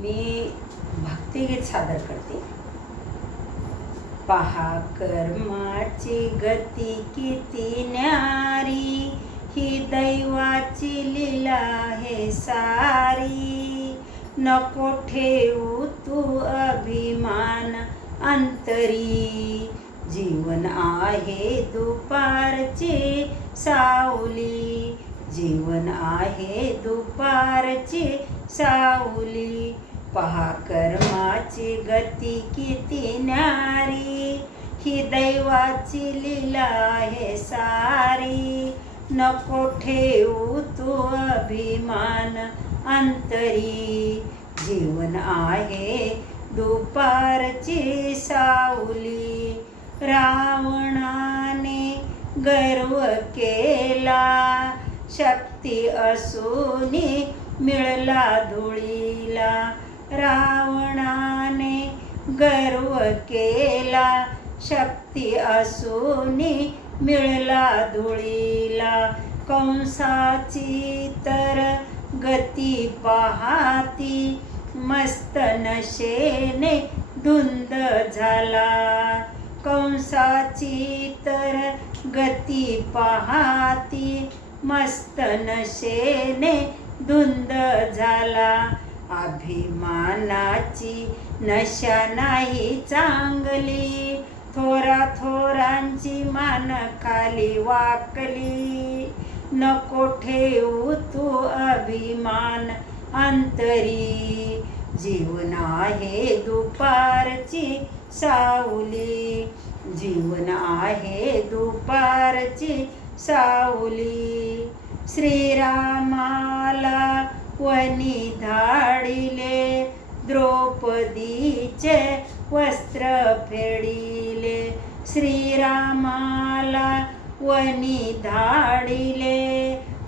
मी भक्तिगीत सादर करते. पहा कर्माची गती किती न्यारी ही दैवाची लीला हे सारी. नको ठेवू तू अभिमान अंतरी. जीवन आहे दुपारचे सावली जीवन आहे दुपारचे सावली. पहा कर्माची गती किती न्यारी. ही दैवाची लीला आहे सारी. नको ठेवू तू अभिमान अंतरी. जीवन आहे दुपारची सावली. रावणाने गर्व केला. शक्ती असूनी मिळला धुळीला. रावणाने गर्व केला. शक्ती असूनी मिळला धुळीला. कंसाची तर गती पाहाती. मस्त नशेने धुंद झाला. कंसाची तर गती पाहाती. मस्त नशेने धुंद झाला. अभिमानाची नशा नाही चांगली. थोरा थोरांची मान खाली वाकली. नको ठेवू तू अभिमान अंतरी. जीवन आहे दुपारची सावली. जीवन आहे दुपारची सावली श्रीरामाला वनी धाडिले द्रौपदीचे वस्त्र फेडिले श्रीरामाला वनी धाडिले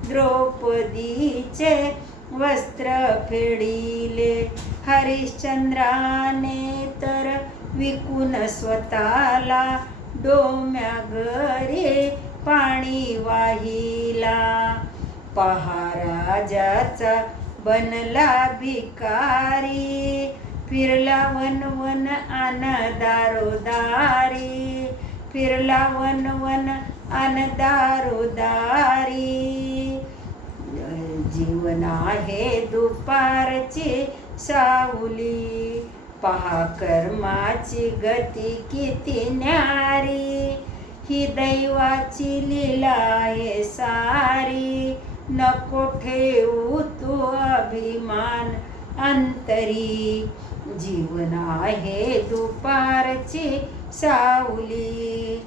द्रौपदीचे वस्त्र फेडिले. हरिश्चंद्राने तर विकून स्वतःला डोम्या घरी पहाराजाचा बनला भिकारी. फिरला वन वन अन दारोदारी फिरला वन वन अन दारोदारी जीवन आहे दुपारची सावली. पहा कर्माची गती किती न्यारी. ही दैवाची लीला आहे सारी. नको ठेवू तू अभिमान अंतरी. जीवन आहे दुपारची सावली.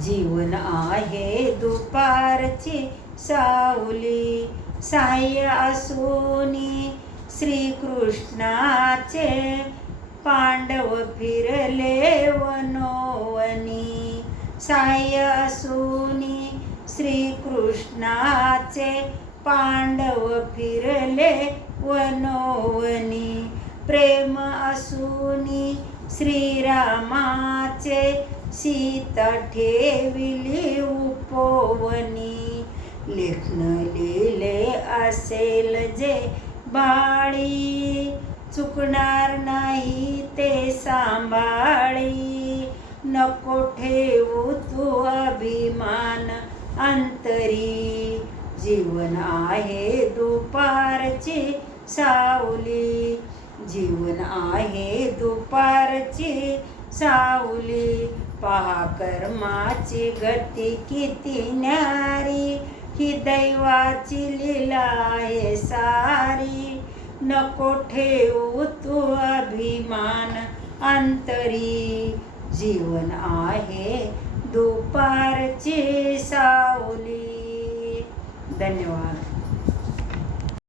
जीवन आहे दुपारची सावली. साह्य असोनी श्रीकृष्णाचे पांडव फिरले वनोवनी. साह्य असोनी श्रीकृष्णाचे पांडव फिरले वनोवनी. प्रेम असुनी श्रीरामाचे सीता ठेविली उपोवनी. लेखन लिहिले असेल जे बाळी चुकणार नाही ते सांभाळी. नको ठेवू तू अभिमान अंतरी जीवन आहे दुपारची सावली. जीवन आहे दुपारची सावली. पहा कर्माची गती किती न्यारी. ही दैवाची लीला आहे सारी. नको ठेवू तू अभिमान. अंतरी जीवन आहे दुपारची सावली. धन्यवाद.